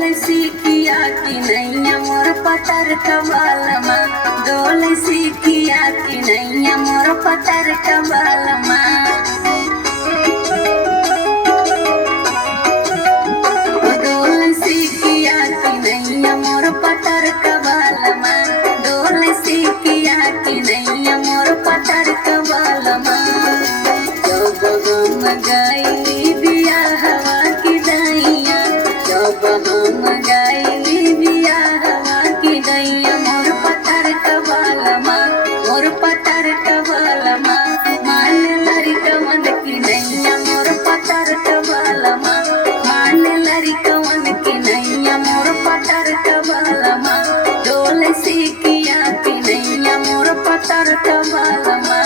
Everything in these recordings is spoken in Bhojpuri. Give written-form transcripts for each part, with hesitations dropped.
डोल सीखिया कि नैया मोर पतर कबालमा, डोल सीखिया कि नैया मोर पतर कबालमा। डोल सीखिया कि नैया मोर पतर कबालमा, डोल सीखिया कि नैया मोर पतर कबालमा। जब हम गइली बियाहवा की दैया, जब हम गइली बियाहवा की दैया, मोर पतर कबालमा, मोर पतर कबालमा। मान लड़कवन की नैया मोर पतर कबालमा, मान लड़कवन की नैया मोर पतर कबालमा। डोल सीखिया कि नैया मोर पतर कबालमा।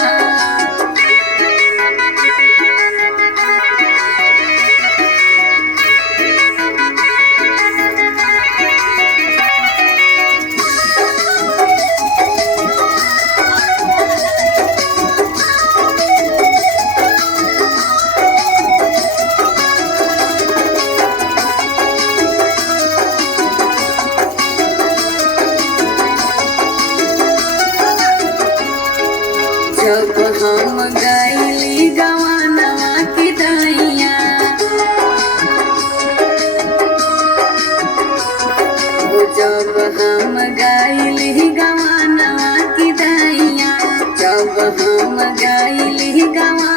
जब हम गइली गवानवा की दैया, जब हम गइली गवानवा की दैया, जब हम गइली गवा